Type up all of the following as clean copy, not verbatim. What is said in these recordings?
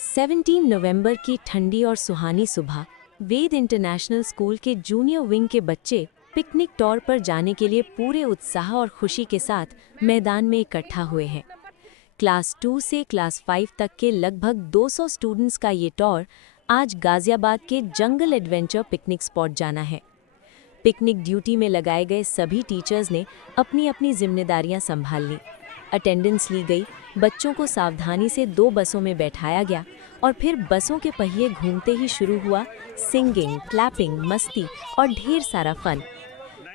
17 नवंबर की ठंडी और सुहानी सुबह वेद इंटरनेशनल स्कूल के जूनियर विंग के बच्चे पिकनिक टूर पर जाने के लिए पूरे उत्साह और खुशी के साथ मैदान में इकट्ठा हुए हैं। क्लास 2 से क्लास 5 तक के लगभग 200 स्टूडेंट्स का ये टूर आज गाजियाबाद के जंगल एडवेंचर पिकनिक स्पॉट जाना है। पिकनिक ड्यूटी में लगाए गए सभी टीचर्स ने अपनी अपनी जिम्मेदारियां संभाल ली। अटेंडेंस ली गई, बच्चों को सावधानी से 2 बसों में बैठाया गया और फिर बसों के पहिए घूमते ही शुरू हुआ सिंगिंग, क्लैपिंग, मस्ती और ढेर सारा फन।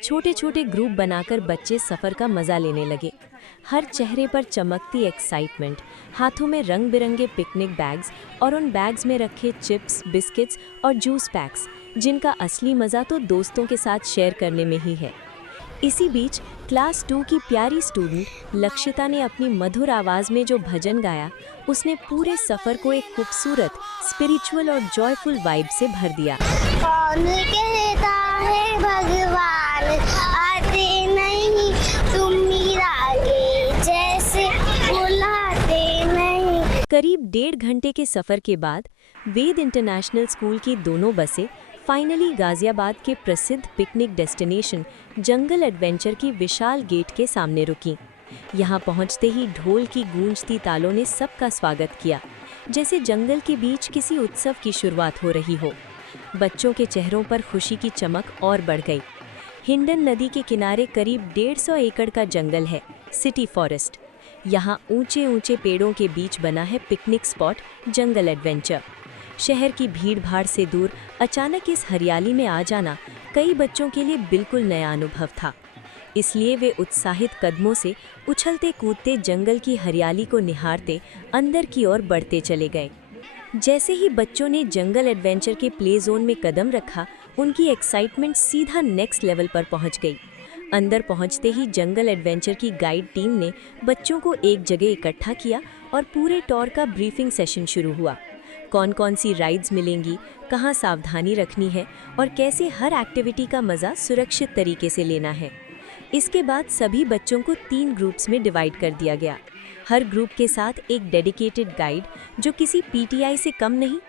छोटे छोटे ग्रुप बनाकर बच्चे सफ़र का मज़ा लेने लगे। हर चेहरे पर चमकती एक्साइटमेंट, हाथों में रंग बिरंगे पिकनिक बैग्स और उन बैग्स में रखे चिप्स, बिस्किट्स और जूस पैक्स, जिनका असली मज़ा तो दोस्तों के साथ शेयर करने में ही है। इसी बीच क्लास 2 की प्यारी स्टूडेंट लक्षिता ने अपनी मधुर आवाज़ में जो भजन गाया, उसने पूरे सफ़र को एक खूबसूरत, स्पिरिचुअल और जॉयफुल वाइब से भर दिया। कौन कहता है भगवान आते नहीं, तुम मीरा के जैसे बुलाते नहीं। करीब 1.5 घंटे के सफ़र के बाद वेद इंटरनेशनल स्कूल की दोनों बसें फाइनली गाजियाबाद के प्रसिद्ध पिकनिक डेस्टिनेशन जंगल एडवेंचर की विशाल गेट के सामने रुकीं। यहाँ पहुँचते ही ढोल की गूंजती तालों ने सबका स्वागत किया, जैसे जंगल के बीच किसी उत्सव की शुरुआत हो रही हो। बच्चों के चेहरों पर खुशी की चमक और बढ़ गई। हिंडन नदी के किनारे करीब 150 एकड़ का जंगल है, सिटी फॉरेस्ट। यहाँ ऊंचे ऊंचे पेड़ों के बीच बना है पिकनिक स्पॉट जंगल एडवेंचर। शहर की भीड़-भाड़ से दूर अचानक इस हरियाली में आ जाना कई बच्चों के लिए बिल्कुल नया अनुभव था। इसलिए वे उत्साहित कदमों से उछलते कूदते जंगल की हरियाली को निहारते अंदर की ओर बढ़ते चले गए। जैसे ही बच्चों ने जंगल एडवेंचर के प्ले जोन में कदम रखा, उनकी एक्साइटमेंट सीधा नेक्स्ट लेवल पर पहुंच गई। अंदर पहुंचते ही जंगल एडवेंचर की गाइड टीम ने बच्चों को एक जगह इकट्ठा किया और पूरे टूर का ब्रीफिंग सेशन शुरू हुआ। कौन कौन सी राइड्स मिलेंगी, कहाँ सावधानी रखनी है और कैसे हर एक्टिविटी का मज़ा सुरक्षित तरीके से लेना है। इसके बाद सभी बच्चों को 3 ग्रुप्स में डिवाइड कर दिया गया। हर ग्रुप के साथ एक डेडिकेटेड गाइड, जो किसी पीटीआई से कम नहीं।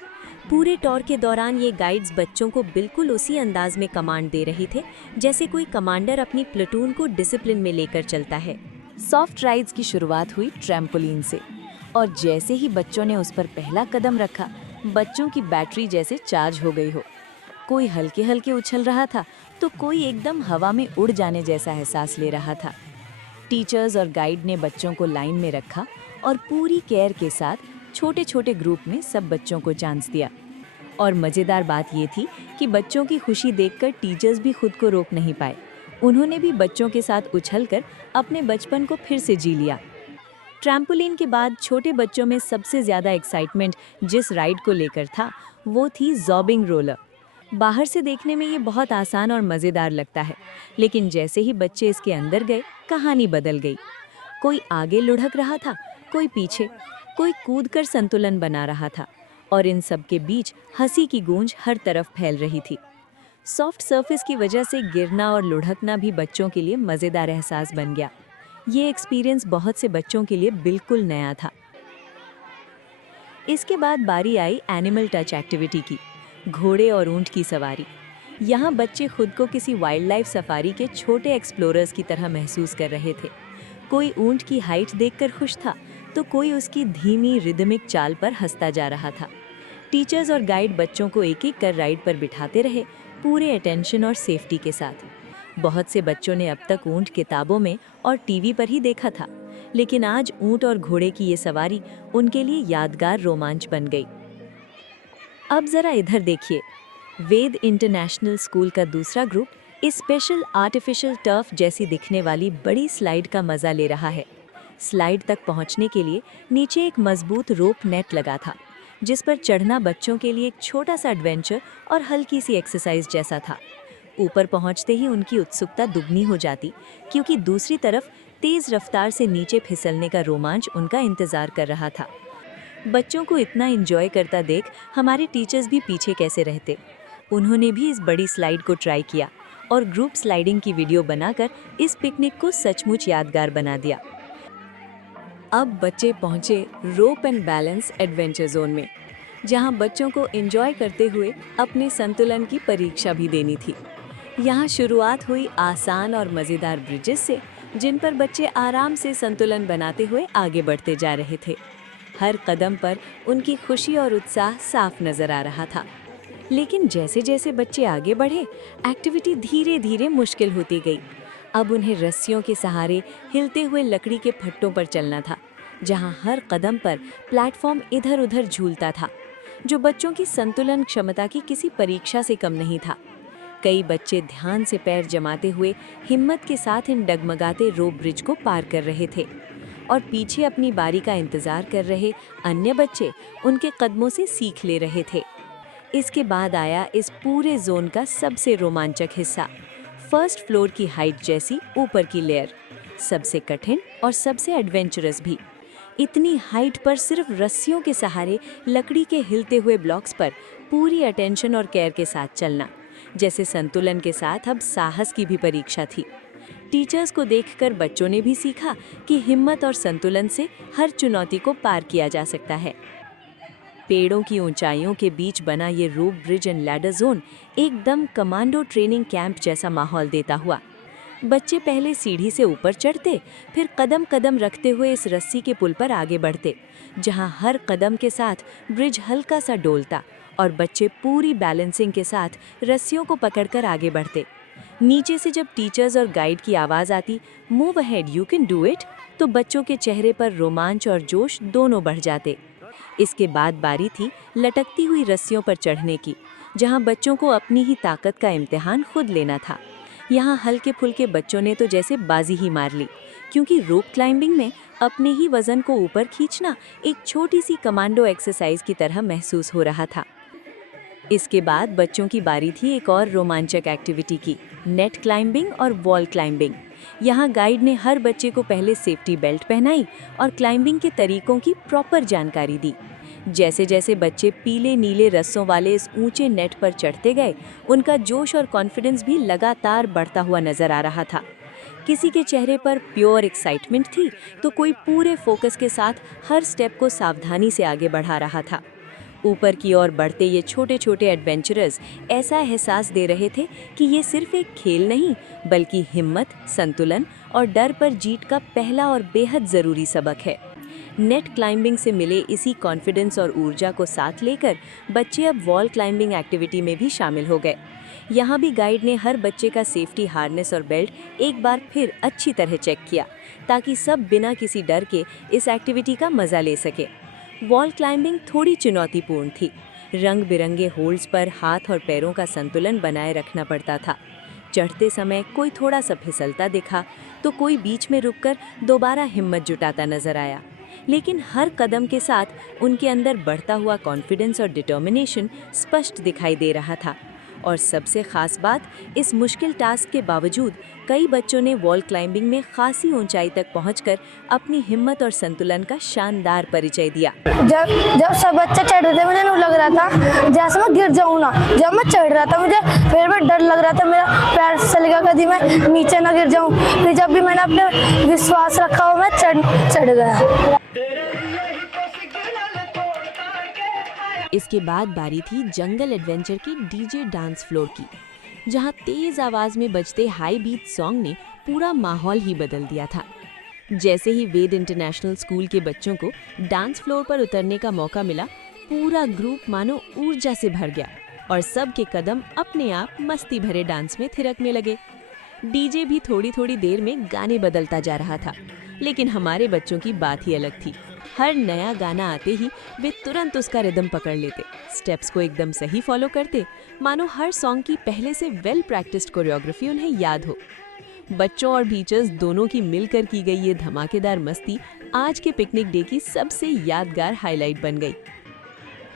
पूरे टूर के दौरान ये गाइड्स बच्चों को बिल्कुल उसी अंदाज में कमांड दे रहे थे जैसे कोई कमांडर अपनी प्लेटून को डिसिप्लिन में लेकर चलता है। सॉफ्ट राइड्स की शुरुआत हुई ट्रैम्पोलिन से, और जैसे ही बच्चों ने उस पर पहला कदम रखा, बच्चों की बैटरी जैसे चार्ज हो गई हो। कोई हल्के हल्के उछल रहा था तो कोई एकदम हवा में उड़ जाने जैसा एहसास ले रहा था। टीचर्स और गाइड ने बच्चों को लाइन में रखा और पूरी केयर के साथ छोटे छोटे ग्रुप में सब बच्चों को चांस दिया। और मज़ेदार बात ये थी कि बच्चों की खुशी देखकर टीचर्स भी खुद को रोक नहीं पाए। उन्होंने भी बच्चों के साथ उछलकर अपने बचपन को फिर से जी लिया। ट्रैम्पोलिन के बाद छोटे बच्चों में सबसे ज़्यादा एक्साइटमेंट जिस राइड को लेकर था, वो थी ज़ॉबिंग रोलर। बाहर से देखने में ये बहुत आसान और मज़ेदार लगता है, लेकिन जैसे ही बच्चे इसके अंदर गए, कहानी बदल गई। कोई आगे लुढ़क रहा था, कोई पीछे, कोई कूदकर संतुलन बना रहा था, और इन सब के बीच हंसी की गूंज हर तरफ फैल रही थी। सॉफ्ट सरफेस की वजह से गिरना और लुढ़कना भी बच्चों के लिए मज़ेदार एहसास बन गया। ये एक्सपीरियंस बहुत से बच्चों के लिए बिल्कुल नया था। इसके बाद बारी आई एनिमल टच एक्टिविटी की, घोड़े और ऊंट की सवारी। यहाँ बच्चे खुद को किसी वाइल्ड लाइफ सफारी के छोटे एक्सप्लोरर्स की तरह महसूस कर रहे थे। कोई ऊंट की हाइट देखकर खुश था तो कोई उसकी धीमी रिदमिक चाल पर हंसता जा रहा था। टीचर्स और गाइड बच्चों को एक एक कर राइड पर बिठाते रहे, पूरे अटेंशन और सेफ्टी के साथ। बहुत से बच्चों ने अब तक ऊंट किताबों में और टीवी पर ही देखा था, लेकिन आज ऊंट और घोड़े की ये सवारी उनके लिए यादगार रोमांच बन गई। अब जरा इधर देखिए, वेद इंटरनेशनल स्कूल का दूसरा ग्रुप इस स्पेशल आर्टिफिशियल टर्फ जैसी दिखने वाली बड़ी स्लाइड का मज़ा ले रहा है। स्लाइड तक पहुंचने के लिए नीचे एक मजबूत रोप नेट लगा था, जिस पर चढ़ना बच्चों के लिए एक छोटा सा एडवेंचर और हल्की सी एक्सरसाइज जैसा था। ऊपर पहुंचते ही उनकी उत्सुकता दुगनी हो जाती, क्योंकि दूसरी तरफ तेज़ रफ्तार से नीचे फिसलने का रोमांच उनका इंतज़ार कर रहा था। बच्चों को इतना एंजॉय करता देख हमारे टीचर्स भी पीछे कैसे रहते। उन्होंने भी इस बड़ी स्लाइड को ट्राई किया और ग्रुप स्लाइडिंग की वीडियो बनाकर इस पिकनिक को सचमुच यादगार बना दिया। अब बच्चे पहुंचे rope and balance adventure zone में, जहां बच्चों को एंजॉय करते हुए अपने संतुलन की परीक्षा भी देनी थी। यहाँ शुरुआत हुई आसान और मज़ेदार ब्रिजेस से, जिन पर बच्चे आराम से संतुलन बनाते हुए आगे बढ़ते जा रहे थे। हर कदम पर उनकी खुशी और उत्साह साफ नजर आ रहा था। लेकिन जैसे जैसे बच्चे आगे बढ़े, एक्टिविटी धीरे धीरे मुश्किल होती गई। अब उन्हें रस्सियों के सहारे हिलते हुए लकड़ी के फट्टों पर चलना था, जहां हर कदम पर प्लेटफॉर्म इधर उधर झूलता था, जो बच्चों की संतुलन क्षमता की किसी परीक्षा से कम नहीं था। कई बच्चे ध्यान से पैर जमाते हुए हिम्मत के साथ इन डगमगाते रोप ब्रिज को पार कर रहे थे, और पीछे अपनी बारी का इंतजार कर रहे अन्य बच्चे उनके कदमों से सीख ले रहे थे। इसके बाद आया इस पूरे जोन का सबसे रोमांचक हिस्सा, फर्स्ट फ्लोर की हाइट जैसी ऊपर की लेयर, सबसे कठिन और सबसे एडवेंचरस भी। इतनी हाइट पर सिर्फ रस्सियों के सहारे लकड़ी के हिलते हुए ब्लॉक्स पर पूरी अटेंशन और केयर के साथ चलना, जैसे संतुलन के साथ अब साहस की भी परीक्षा थी। टीचर्स को देखकर बच्चों ने भी सीखा कि हिम्मत और संतुलन से हर चुनौती को पार किया जा सकता है। पेड़ों की ऊंचाइयों के बीच बना ये रोप ब्रिज एंड लैडर जोन एकदम कमांडो ट्रेनिंग कैंप जैसा माहौल देता हुआ। बच्चे पहले सीढ़ी से ऊपर चढ़ते, फिर कदम कदम रखते हुए इस रस्सी के पुल पर आगे बढ़ते, जहां हर कदम के साथ ब्रिज हल्का सा डोलता और बच्चे पूरी बैलेंसिंग के साथ रस्सियों को पकड़कर आगे बढ़ते। नीचे से जब टीचर्स और गाइड की आवाज़ आती, move ahead, you can do it, तो बच्चों के चेहरे पर रोमांच और जोश दोनों बढ़ जाते। इसके बाद बारी थी लटकती हुई रस्सियों पर चढ़ने की, जहां बच्चों को अपनी ही ताकत का इम्तिहान खुद लेना था। यहाँ हल्के फुल्के बच्चों ने तो जैसे बाजी ही मार ली, क्योंकि रोप क्लाइंबिंग में अपने ही वजन को ऊपर खींचना एक छोटी सी कमांडो एक्सरसाइज की तरह महसूस हो रहा था। इसके बाद बच्चों की बारी थी एक और रोमांचक एक्टिविटी की, नेट क्लाइंबिंग और वॉल क्लाइंबिंग। यहाँ गाइड ने हर बच्चे को पहले सेफ्टी बेल्ट पहनाई और क्लाइंबिंग के तरीकों की प्रॉपर जानकारी दी। जैसे जैसे बच्चे पीले नीले रस्सों वाले इस ऊंचे नेट पर चढ़ते गए, उनका जोश और कॉन्फिडेंस भी लगातार बढ़ता हुआ नजर आ रहा था। किसी के चेहरे पर प्योर एक्साइटमेंट थी, तो कोई पूरे फोकस के साथ हर स्टेप को सावधानी से आगे बढ़ा रहा था। ऊपर की ओर बढ़ते ये छोटे छोटे एडवेंचरर्स ऐसा एहसास दे रहे थे कि ये सिर्फ एक खेल नहीं, बल्कि हिम्मत, संतुलन और डर पर जीत का पहला और बेहद ज़रूरी सबक है। नेट क्लाइंबिंग से मिले इसी कॉन्फिडेंस और ऊर्जा को साथ लेकर बच्चे अब वॉल क्लाइंबिंग एक्टिविटी में भी शामिल हो गए। यहाँ भी गाइड ने हर बच्चे का सेफ्टी हार्नेस और बेल्ट एक बार फिर अच्छी तरह चेक किया, ताकि सब बिना किसी डर के इस एक्टिविटी का मज़ा ले सके। वॉल क्लाइंबिंग थोड़ी चुनौतीपूर्ण थी। रंग बिरंगे होल्ड्स पर हाथ और पैरों का संतुलन बनाए रखना पड़ता था। चढ़ते समय कोई थोड़ा सा फिसलता दिखा, तो कोई बीच में रुककर दोबारा हिम्मत जुटाता नजर आया। लेकिन हर कदम के साथ उनके अंदर बढ़ता हुआ कॉन्फिडेंस और डिटर्मिनेशन स्पष्ट दिखाई दे रहा था। और सबसे खास बात, इस मुश्किल टास्क के बावजूद कई बच्चों ने वॉल क्लाइंबिंग में खासी ऊंचाई तक पहुंचकर अपनी हिम्मत और संतुलन का शानदार परिचय दिया। जब सब बच्चे चढ़ रहे थे, मुझे नहीं लग रहा था जैसे मैं गिर जाऊँ ना। जब मैं चढ़ रहा था, मुझे फिर भी डर लग रहा था, मेरा पैर सलेगा कभी मैं नीचे ना गिर जाऊँ। फिर जब भी मैंने अपने विश्वास रखा हो, मैं चढ़ गया। इसके बाद बारी थी जंगल एडवेंचर के डीजे डांस फ्लोर की, जहां तेज आवाज में बजते हाई बीट सॉन्ग ने पूरा माहौल ही बदल दिया था। जैसे ही वेद इंटरनेशनल स्कूल के बच्चों को डांस फ्लोर पर उतरने का मौका मिला, पूरा ग्रुप मानो ऊर्जा से भर गया और सबके कदम अपने आप मस्ती भरे डांस में थिरकने लगे। डीजे भी थोड़ी थोड़ी देर में गाने बदलता जा रहा था, लेकिन हमारे बच्चों की बात ही अलग थी। हर नया गाना आते ही वे तुरंत उसका रिदम पकड़ लेते, स्टेप्स को एकदम सही फॉलो करते, मानो हर सॉन्ग की पहले से वेल प्रैक्टिस्ड कोरियोग्राफी उन्हें याद हो। बच्चों और टीचर्स दोनों की मिलकर की गई ये धमाकेदार मस्ती आज के पिकनिक डे की सबसे यादगार हाईलाइट बन गई।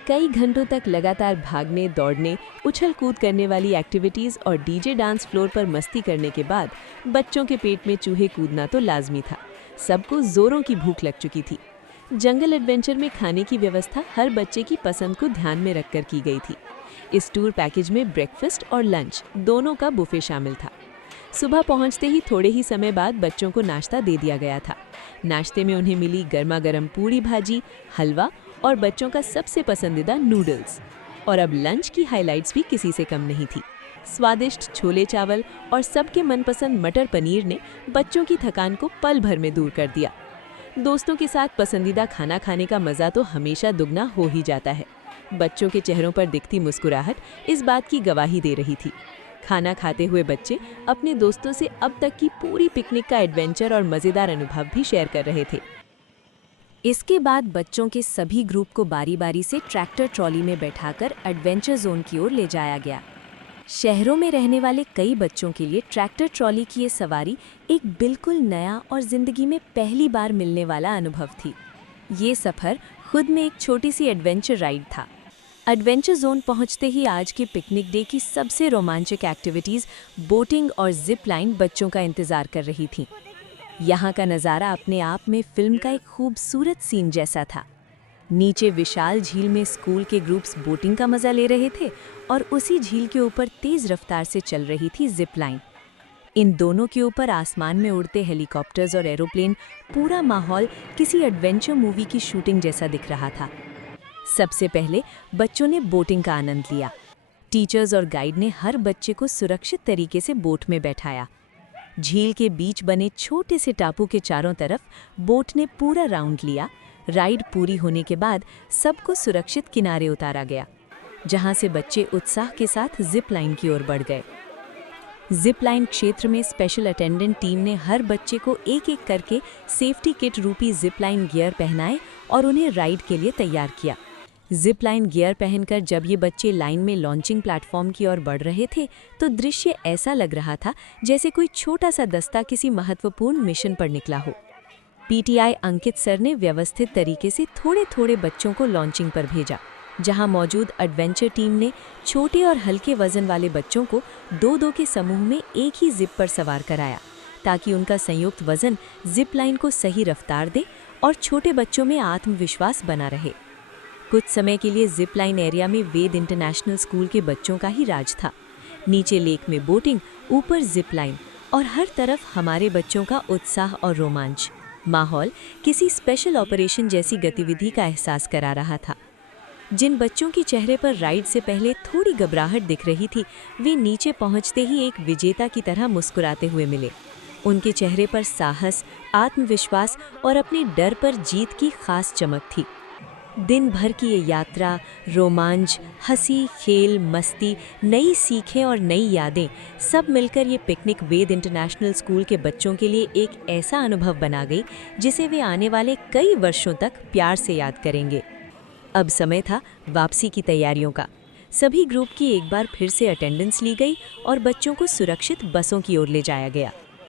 कई घंटों तक लगातार भागने, दौड़ने, उछल कूद करने वाली एक्टिविटीज़ और डीजे डांस फ्लोर पर मस्ती करने के बाद बच्चों के पेट में चूहे कूदना तो लाजमी था। सबको जोरों की भूख लग चुकी थी। जंगल एडवेंचर में खाने की व्यवस्था हर बच्चे की पसंद को ध्यान में रखकर की गई थी। इस टूर पैकेज में ब्रेकफास्ट और लंच दोनों का बुफे शामिल था। सुबह पहुंचते ही थोड़े ही समय बाद बच्चों को नाश्ता दे दिया गया था। नाश्ते में उन्हें मिली गर्मा गर्म पूड़ी भाजी, हलवा और बच्चों का सबसे पसंदीदा नूडल्स। और अब लंच की हाइलाइट्स भी किसी से कम नहीं थी। स्वादिष्ट छोले चावल और सबके मनपसंद मटर पनीर ने बच्चों की थकान को पल भर में दूर कर दिया। दोस्तों के साथ पसंदीदा खाना खाने का मज़ा तो हमेशा दुगना हो ही जाता है। बच्चों के चेहरों पर दिखती मुस्कुराहट इस बात की गवाही दे रही थी। खाना खाते हुए बच्चे अपने दोस्तों से अब तक की पूरी पिकनिक का एडवेंचर और मज़ेदार अनुभव भी शेयर कर रहे थे। इसके बाद बच्चों के सभी ग्रुप को बारी-बारी से ट्रैक्टर ट्रॉली में बैठाकर एडवेंचर जोन की ओर ले जाया गया। शहरों में रहने वाले कई बच्चों के लिए ट्रैक्टर ट्रॉली की ये सवारी एक बिल्कुल नया और ज़िंदगी में पहली बार मिलने वाला अनुभव थी। ये सफ़र खुद में एक छोटी सी एडवेंचर राइड था। एडवेंचर जोन पहुंचते ही आज के पिकनिक डे की सबसे रोमांचक एक्टिविटीज़ बोटिंग और जिप लाइन बच्चों का इंतज़ार कर रही थीं। यहाँ का नज़ारा अपने आप में फिल्म का एक खूबसूरत सीन जैसा था। नीचे विशाल झील में स्कूल के ग्रुप्स बोटिंग का मज़ा ले रहे थे और उसी झील के ऊपर तेज़ रफ्तार से चल रही थी जिप लाइन। इन दोनों के ऊपर आसमान में उड़ते हेलीकॉप्टर्स और एरोप्लेन, पूरा माहौल किसी एडवेंचर मूवी की शूटिंग जैसा दिख रहा था। सबसे पहले बच्चों ने बोटिंग का आनंद लिया। टीचर्स और गाइड ने हर बच्चे को सुरक्षित तरीके से बोट में बैठाया। झील के बीच बने छोटे से टापू के चारों तरफ बोट ने पूरा राउंड लिया। राइड पूरी होने के बाद सबको सुरक्षित किनारे उतारा गया, जहां से बच्चे उत्साह के साथ जिप लाइन की ओर बढ़ गए। जिप लाइन क्षेत्र में स्पेशल अटेंडेंट टीम ने हर बच्चे को एक-एक करके सेफ्टी किट रूपी जिप लाइन गियर पहनाए और उन्हें राइड के लिए तैयार किया। जिप लाइन गियर पहनकर जब ये बच्चे लाइन में लॉन्चिंग प्लेटफॉर्म की ओर बढ़ रहे थे तो दृश्य ऐसा लग रहा था जैसे कोई छोटा सा दस्ता किसी महत्वपूर्ण मिशन पर निकला हो। पीटीआई अंकित सर ने व्यवस्थित तरीके से थोड़े-थोड़े बच्चों को लॉन्चिंग पर भेजा, जहां मौजूद एडवेंचर टीम ने छोटे और हल्के वजन वाले बच्चों को 2-2 के समूह में एक ही जिप पर सवार कराया, ताकि उनका संयुक्त वजन जिप लाइन को सही रफ्तार दे और छोटे बच्चों में आत्मविश्वास बना रहे। कुछ समय के लिए जिप लाइन एरिया में वेद इंटरनेशनल स्कूल के बच्चों का ही राज था। नीचे लेक में बोटिंग, ऊपर जिप लाइन और हर तरफ हमारे बच्चों का उत्साह और रोमांच। माहौल किसी स्पेशल ऑपरेशन जैसी गतिविधि का एहसास करा रहा था। जिन बच्चों के चेहरे पर राइड से पहले थोड़ी घबराहट दिख रही थी, वे नीचे पहुंचते ही एक विजेता की तरह मुस्कुराते हुए मिले। उनके चेहरे पर साहस, आत्मविश्वास और अपने डर पर जीत की खास चमक थी। दिन भर की ये यात्रा, रोमांच, हंसी, खेल, मस्ती, नई सीखें और नई यादें सब मिलकर ये पिकनिक वेद इंटरनेशनल स्कूल के बच्चों के लिए एक ऐसा अनुभव बना गई जिसे वे आने वाले कई वर्षों तक प्यार से याद करेंगे। अब समय था वापसी की तैयारियों का। सभी ग्रुप की एक बार फिर से अटेंडेंस ली गई और बच्चों को सुरक्षित बसों की ओर ले जाया गया।